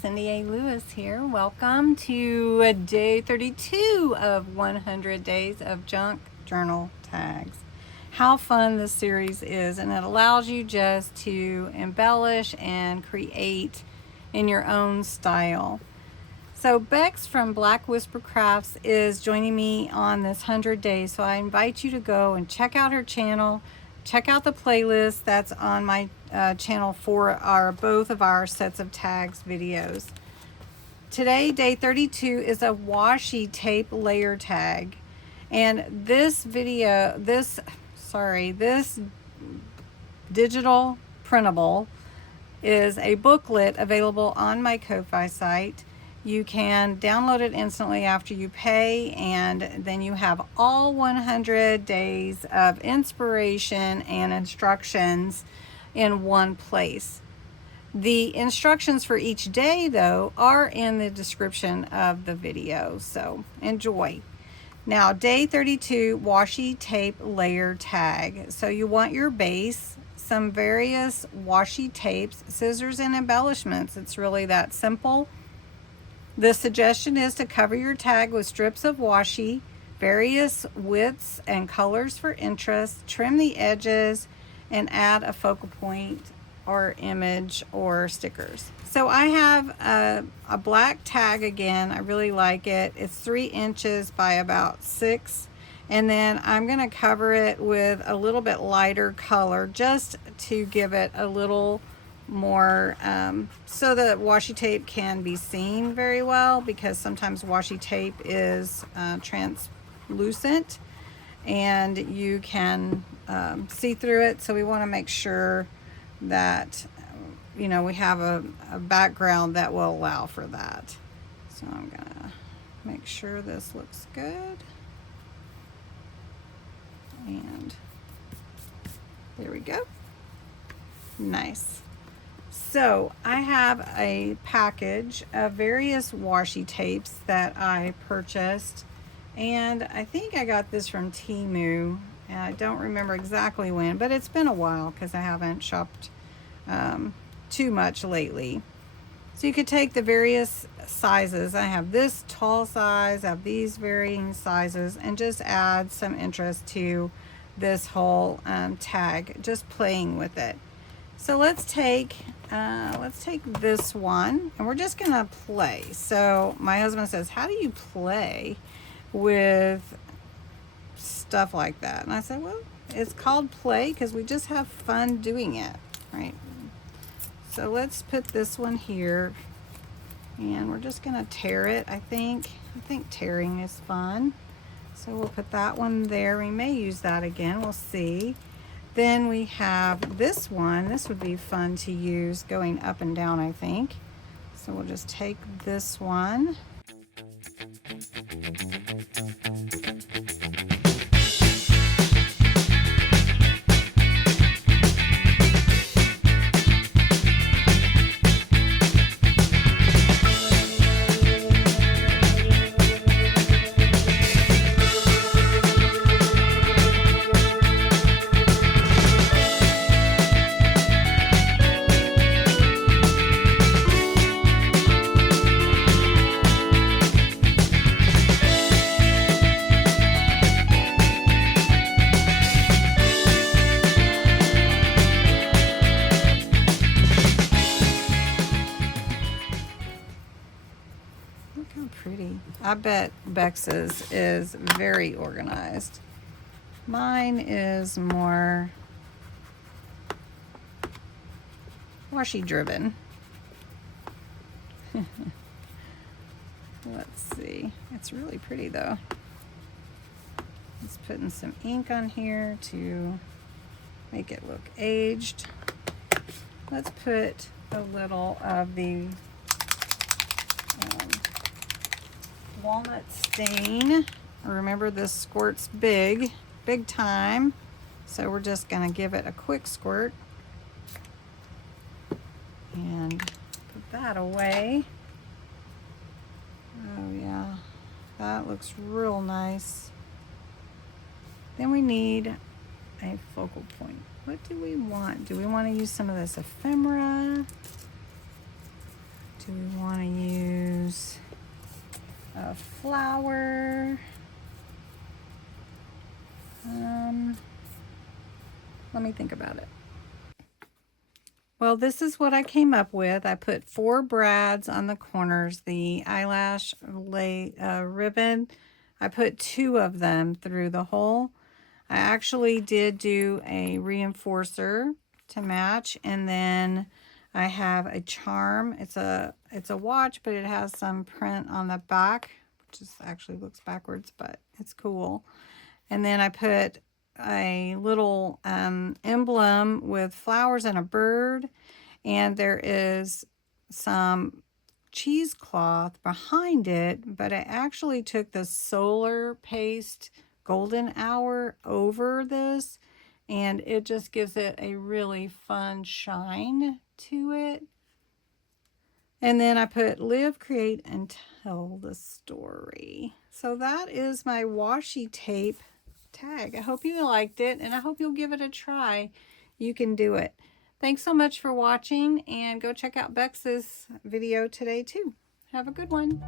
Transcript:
Cindy A. Lewis here. Welcome to day 32 of 100 Days of Junk Journal Tags. How fun this series is, and it allows you just to embellish and create in your own style. So Bexx from Black Whisper Crafts is joining me on this 100 days, so I invite you to go and check out her channel. Check out the playlist that's on my channel for both of our sets of tags videos. Today, day 32, is a washi tape layer tag. And this digital printable is a booklet available on my Ko-Fi site. You can download it instantly after you pay, and then you have all 100 days of inspiration and instructions in one place. The instructions for each day, though, are in the description of the video, so enjoy. Now, day 32, washi tape layer tag. So you want your base, some various washi tapes, scissors, and embellishments. It's really that simple. The suggestion is to cover your tag with strips of washi, various widths and colors for interest, trim the edges, and add a focal point or image or stickers. So I have a black tag again. I really like it. It's 3 inches by about 6. And then I'm going to cover it with a little bit lighter color just to give it a little more so the washi tape can be seen very well, because sometimes washi tape is translucent and you can see through it. So we want to make sure that we have a background that will allow for that. So I'm gonna make sure this looks good, and there we go. Nice. So I have a package of various washi tapes that I purchased, and I think I got this from Temu, and I don't remember exactly when, but it's been a while because I haven't shopped too much lately. So you could take the various sizes. I have this tall size, I have these varying sizes, and just add some interest to this whole tag, just playing with it. So let's take this one, and we're just gonna play. So my husband says, how do you play with stuff like that? And I said, well, it's called play because we just have fun doing it, right? So let's put this one here, and we're just gonna tear it. I think tearing is fun. So we'll put that one there. We may use that again, we'll see. Then we have this one. This would be fun to use going up and down, I think. So we'll just take this one. Look how pretty. I bet Bexx's is very organized. Mine is more washi driven. Let's see. It's really pretty though. Let's put in some ink on here to make it look aged. Let's put a little of the walnut stain. Remember, this squirt's big time, so we're just going to give it a quick squirt and put that away. Oh yeah, that looks real nice. Then we need a focal point. What do we want? Do we want to use some of this ephemera? Do we want to use a flower? Let me think about it. Well, this is what I came up with. I put 4 brads on the corners. The eyelash ribbon, I put 2 of them through the hole. I actually did do a reinforcer to match, and then I have a charm. It's a watch, but it has some print on the back, which is actually looks backwards, but it's cool. And then I put a little emblem with flowers and a bird, and there is some cheesecloth behind it, but I actually took the solar paste golden hour over this, and it just gives it a really fun shine to it. And then I put live, create, and tell the story. So that is my washi tape tag. I hope you liked it, and I hope you'll give it a try. You can do it. Thanks so much for watching, and go check out Bexx's video today too. Have a good one.